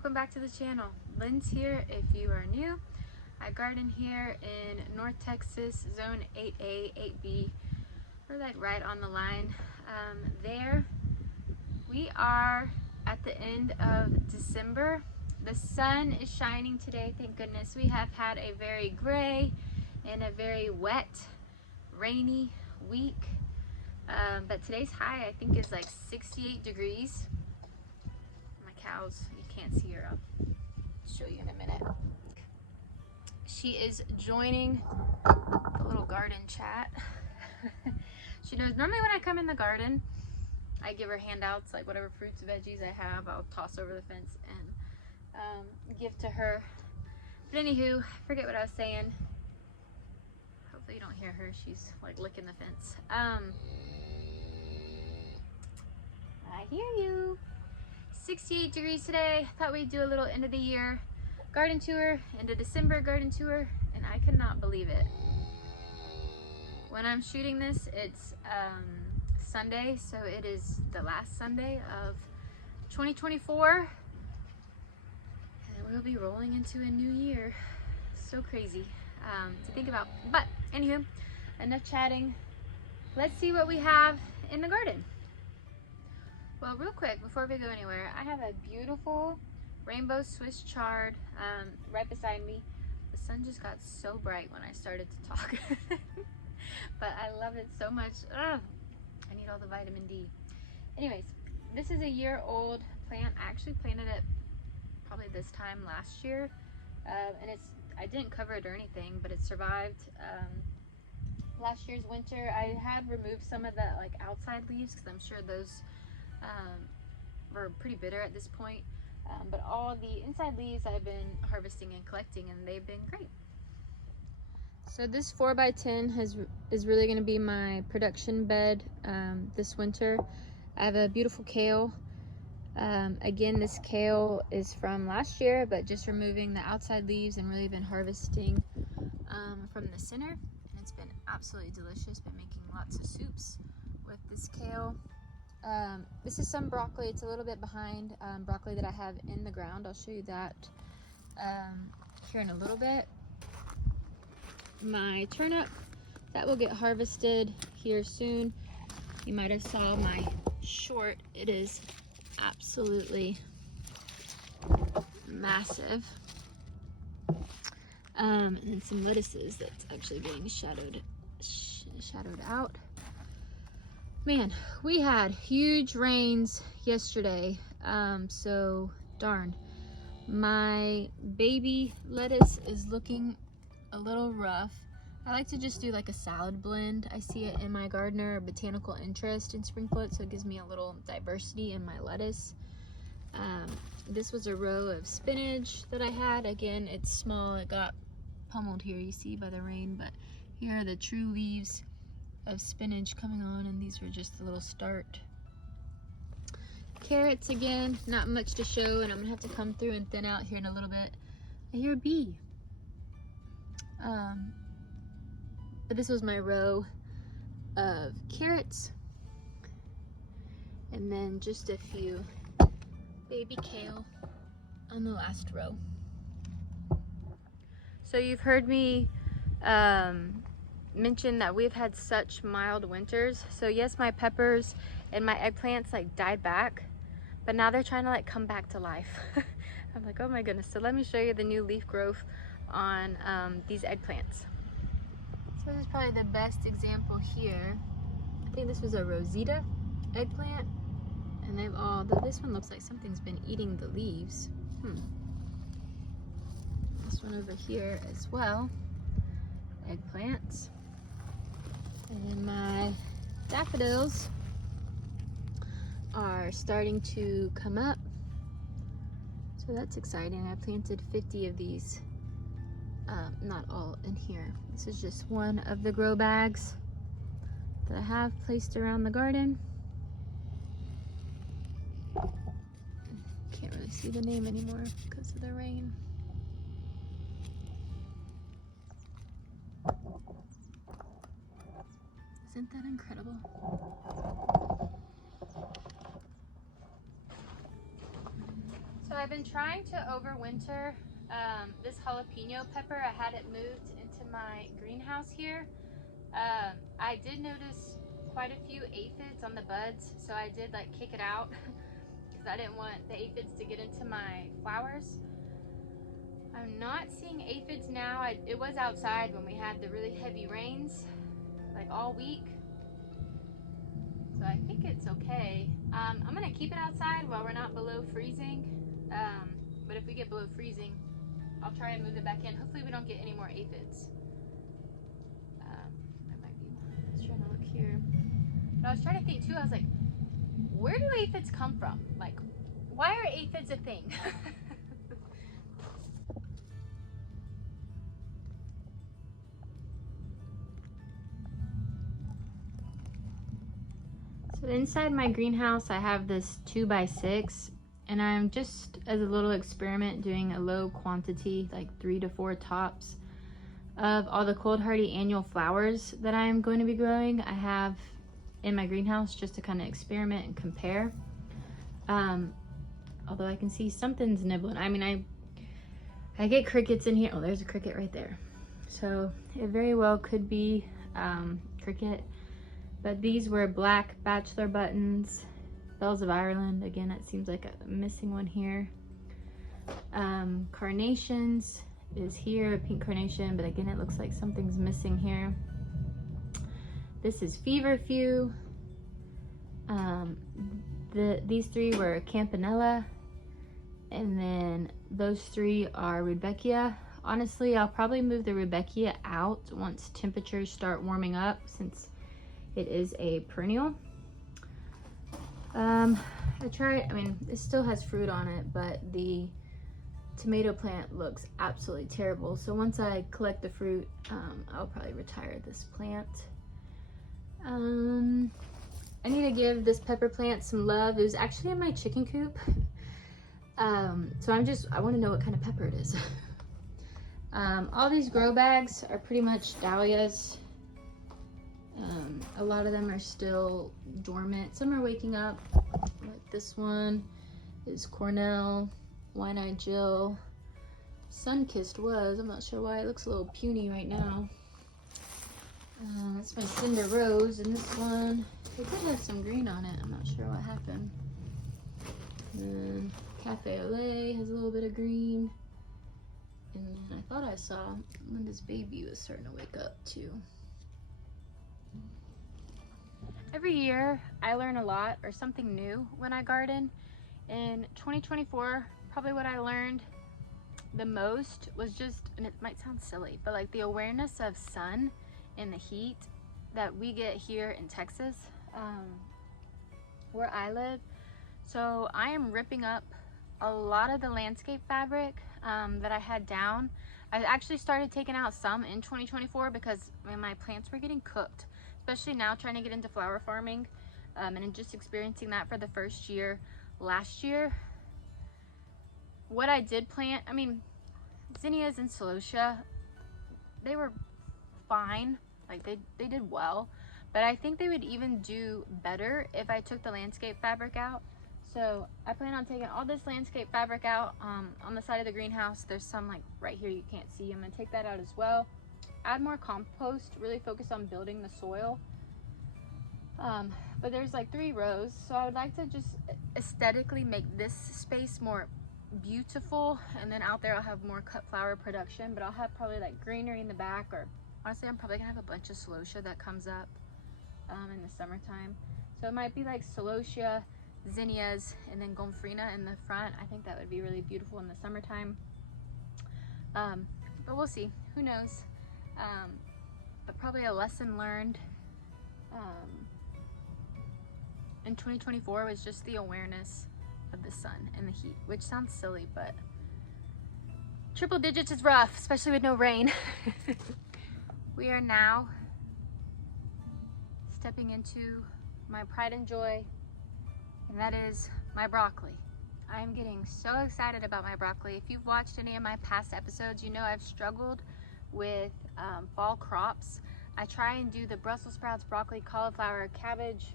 welcome back to the channel. Lynds here if you are new. I garden here in North Texas, zone 8A, 8B. We're like right on the line there. We are at the end of December. The sun is shining today, thank goodness. We have had a very gray and a very wet, rainy week. But today's high I think is like 68 degrees. My cows, you can't see her, I'll show you in a minute. She is joining the little garden chat. She knows normally when I come in the garden, I give her handouts, like whatever fruits, veggies I have, I'll toss over the fence and give to her. But anywho, I forget what I was saying. Hopefully you don't hear her, she's like licking the fence. I hear you. 68 degrees today. Thought we'd do a little end of the year garden tour, end of December garden tour, and I could not believe it. When I'm shooting this, it's Sunday, so it is the last Sunday of 2024, and we'll be rolling into a new year. So crazy to think about. But anywho, enough chatting. Let's see what we have in the garden. Well, real quick, before we go anywhere, I have a beautiful rainbow Swiss chard right beside me. The sun just got so bright when I started to talk. But I love it so much. Ugh, I need all the vitamin D. Anyways, this is a year-old plant. I actually planted it probably this time last year. And I didn't cover it or anything, but it survived last year's winter. I had removed some of the like outside leaves because I'm sure those were pretty bitter at this point, but all the inside leaves I've been harvesting and collecting, and they've been great. So this 4x10 is really going to be my production bed this winter. I have a beautiful kale. Again, this kale is from last year, but just removing the outside leaves and really been harvesting from the center, and it's been absolutely delicious. Been making lots of soups with this kale. This is some broccoli. It's a little bit behind broccoli that I have in the ground. I'll show you that here in a little bit. My turnip, that will get harvested here soon. You might have saw my short. It is absolutely massive. And then some lettuces that's actually being shadowed out. Man, we had huge rains yesterday, so darn. My baby lettuce is looking a little rough. I like to just do like a salad blend. I see it in my gardener botanical interest in Springfield, so it gives me a little diversity in my lettuce. This was a row of spinach that I had. Again, it's small. It got pummeled here, you see, by the rain, but here are the true leaves of spinach coming on, and these were just a little start. Carrots, again, not much to show, and I'm gonna have to come through and thin out here in a little bit. I hear a bee. But this was my row of carrots, and then just a few baby kale on the last row. So you've heard me mention that we've had such mild winters. So yes, my peppers and my eggplants like died back, but now they're trying to like come back to life. I'm like, oh my goodness. So let me show you the new leaf growth on these eggplants. So this is probably the best example here. I think this was a Rosita eggplant, and they've all, though this one looks like something's been eating the leaves. This one over here as well, eggplants. And then my daffodils are starting to come up, so that's exciting. I planted 50 of these, not all in here. This is just one of the grow bags that I have placed around the garden. Can't really see the name anymore because of the rain. Isn't that incredible? So I've been trying to overwinter this jalapeno pepper. I had it moved into my greenhouse here. I did notice quite a few aphids on the buds, so I did like kick it out because I didn't want the aphids to get into my flowers. I'm not seeing aphids now. It was outside when we had the really heavy rains, like all week. So I think it's okay. I'm gonna keep it outside while we're not below freezing. But if we get below freezing, I'll try and move it back in. Hopefully we don't get any more aphids. That might be one. I was trying to look here. But I was trying to think too, I was like, where do aphids come from? Like, why are aphids a thing? So inside my greenhouse, I have this 2x6, and I'm just, as a little experiment, doing a low quantity, like 3 to 4 tops of all the cold hardy annual flowers that I'm going to be growing. I have in my greenhouse just to kind of experiment and compare. Although I can see something's nibbling. I mean, I get crickets in here. Oh, there's a cricket right there. So it very well could be cricket. But these were black bachelor buttons, bells of Ireland. Again, it seems like a missing one here. Carnations is here, a pink carnation, but again, it looks like something's missing here. This is feverfew. These three were campanella, and then those three are rudbeckia. Honestly, I'll probably move the rudbeckia out once temperatures start warming up, since it is a perennial. I mean, it still has fruit on it, but the tomato plant looks absolutely terrible. So once I collect the fruit, I'll probably retire this plant. I need to give this pepper plant some love. It was actually in my chicken coop. So I want to know what kind of pepper it is. All these grow bags are pretty much dahlias. A lot of them are still dormant. Some are waking up, like this one is Cornell, Wine-Eyed Jill. Sun-Kissed was, I'm not sure why, it looks a little puny right now. That's my Cinder Rose, and this one, it did have some green on it, I'm not sure what happened. And then Cafe Olay has a little bit of green. And then I thought I saw Linda's baby was starting to wake up too. Every year I learn a lot or something new when I garden. In 2024, probably what I learned the most was just, and it might sound silly, but like the awareness of sun and the heat that we get here in Texas, where I live. So I am ripping up a lot of the landscape fabric that I had down. I actually started taking out some in 2024 because my plants were getting cooked, especially now trying to get into flower farming and just experiencing that for the first year last year. What I did plant, I mean, zinnias and celosia, they were fine, like they did well, but I think they would even do better if I took the landscape fabric out. So I plan on taking all this landscape fabric out on the side of the greenhouse. There's some like right here you can't see. I'm gonna take that out as well. Add more compost, really focus on building the soil. But there's like 3 rows, so I would like to just aesthetically make this space more beautiful, and then out there I'll have more cut flower production, but I'll have probably like greenery in the back, or honestly I'm probably gonna have a bunch of celosia that comes up in the summertime. So it might be like celosia, zinnias, and then gomphrena in the front. I think that would be really beautiful in the summertime. But we'll see, who knows. But probably a lesson learned in 2024 was just the awareness of the sun and the heat, which sounds silly, but triple digits is rough, especially with no rain. We are now stepping into my pride and joy, and that is my broccoli. I am getting so excited about my broccoli. If you've watched any of my past episodes, you know I've struggled with fall crops. I try and do the Brussels sprouts, broccoli, cauliflower, cabbage.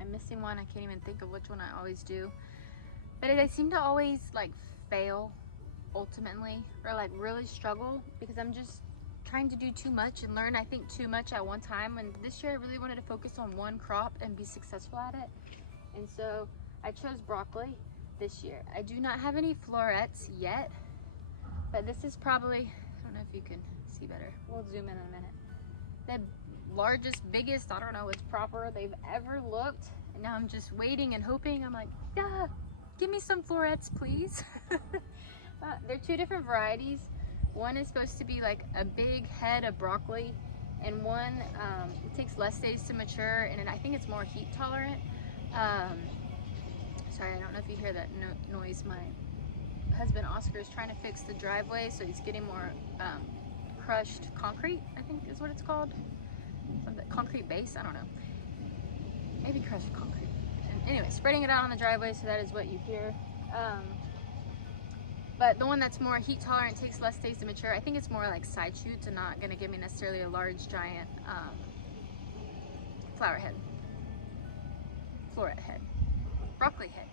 I'm missing one. I can't even think of which one I always do. but I seem to always like fail ultimately, or like really struggle, because I'm just trying to do too much and learn, I think, too much at one time. And this year I really wanted to focus on one crop and be successful at it, and so I chose broccoli this year. I do not have any florets yet, but this is probably, I don't know if you can see better, we'll zoom in a minute, the largest, biggest, I don't know what's proper, they've ever looked. And now I'm just waiting and hoping. I'm like, yeah, give me some florets, please. They're two different varieties. One is supposed to be like a big head of broccoli, and one it takes less days to mature, and I think it's more heat tolerant. Sorry, I don't know if you hear that noise. My husband Oscar is trying to fix the driveway, so he's getting more crushed concrete, I think is what it's called. Concrete base, I don't know. Maybe crushed concrete. And anyway, spreading it out on the driveway, so that is what you hear. But the one that's more heat tolerant, takes less days to mature, I think it's more like side shoots and not gonna give me necessarily a large giant flower head, floret head, broccoli head.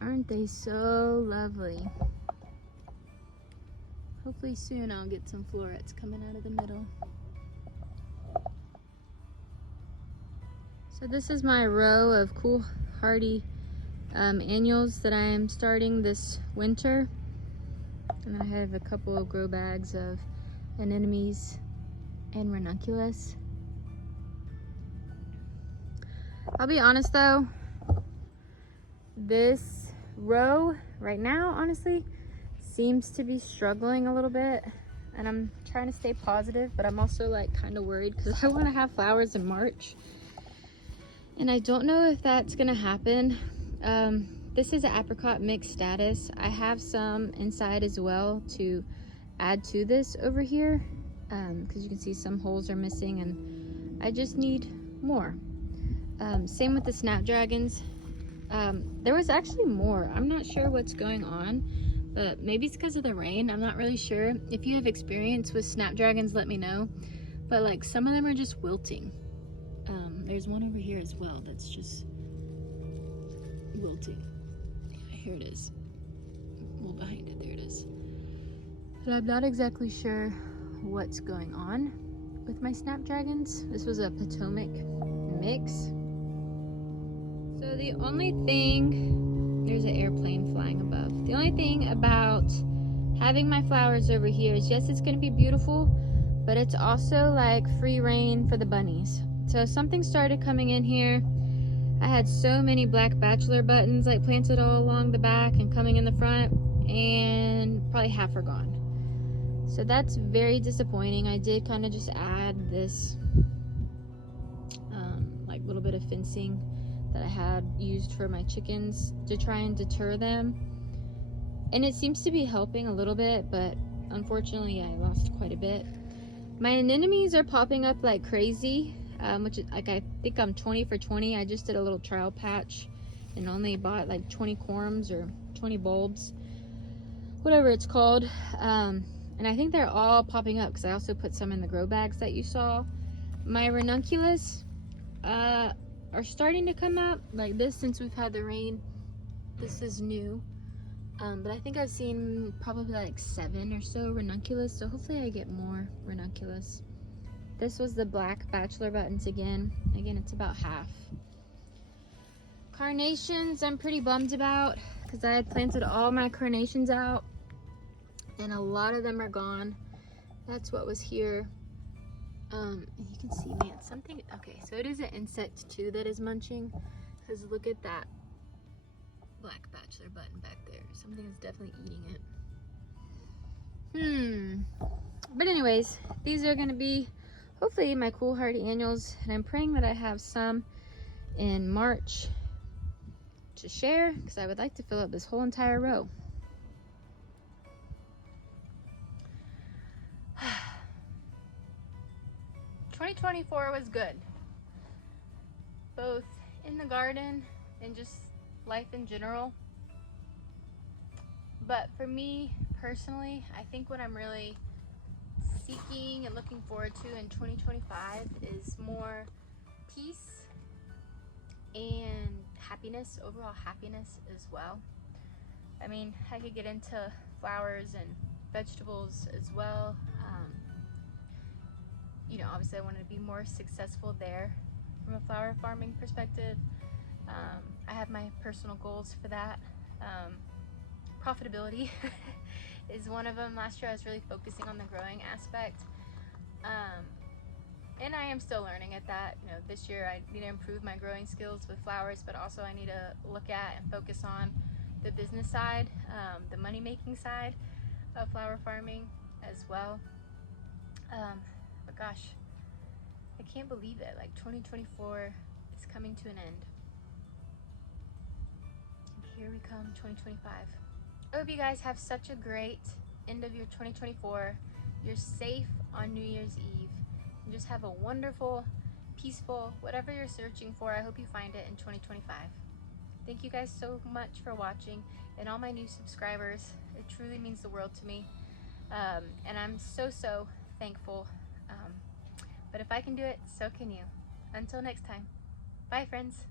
Aren't they so lovely? Hopefully soon I'll get some florets coming out of the middle. So this is my row of cool hardy annuals that I am starting this winter. And I have a couple of grow bags of anemones and ranunculus. I'll be honest though, this row right now honestly seems to be struggling a little bit, and I'm trying to stay positive, but I'm also like kind of worried because I want to have flowers in March, and I don't know if that's gonna happen. This is an apricot mix status. I have some inside as well to add to this over here, because you can see some holes are missing and I just need more. Same with the snapdragons. There was actually more. I'm not sure what's going on, but maybe it's because of the rain. I'm not really sure. If you have experience with snapdragons, let me know. But like some of them are just wilting. There's one over here as well that's just wilting. Here it is. Well, behind it, there it is. But I'm not exactly sure what's going on with my snapdragons. This was a Potomac mix. So the only thing, there's an airplane flying above. The only thing about having my flowers over here is, yes, it's gonna be beautiful, but it's also like free reign for the bunnies. So something started coming in here. I had so many black bachelor buttons like planted all along the back and coming in the front, and probably half are gone. So that's very disappointing. I did kind of just add this like little bit of fencing that I had used for my chickens to try and deter them, and it seems to be helping a little bit, but unfortunately I lost quite a bit. My anemones are popping up like crazy, which is like, I think I'm 20 for 20. I just did a little trial patch and only bought like 20 corms or 20 bulbs, whatever it's called, and I think they're all popping up because I also put some in the grow bags that you saw. My ranunculus are starting to come up like this since we've had the rain. This is new, but I think I've seen probably like 7 or so ranunculus, so hopefully I get more ranunculus. This was the black bachelor buttons again. It's about half. Carnations I'm pretty bummed about because I had planted all my carnations out and a lot of them are gone. That's what was here. And you can see, man, something, okay, so it is an insect too that is munching, because look at that black bachelor button back there. Something is definitely eating it. But anyways, these are gonna be hopefully my cool hardy annuals, and I'm praying that I have some in March to share, because I would like to fill up this whole entire row. 2024 was good, both in the garden and just life in general. But for me personally, I think what I'm really seeking and looking forward to in 2025 is more peace and happiness, overall happiness as well. I mean, I could get into flowers and vegetables as well. You know, obviously I wanted to be more successful there from a flower farming perspective. I have my personal goals for that. Profitability is one of them. Last year I was really focusing on the growing aspect. And I am still learning at that. You know, this year I need to improve my growing skills with flowers, but also I need to look at and focus on the business side, the money-making side of flower farming as well. But gosh, I can't believe it. Like 2024 is coming to an end. And here we come, 2025. I hope you guys have such a great end of your 2024. You're safe on New Year's Eve. And just have a wonderful, peaceful, whatever you're searching for, I hope you find it in 2025. Thank you guys so much for watching, and all my new subscribers. It truly means the world to me. And I'm so thankful. But if I can do it, so can you. Until next time. Bye, friends.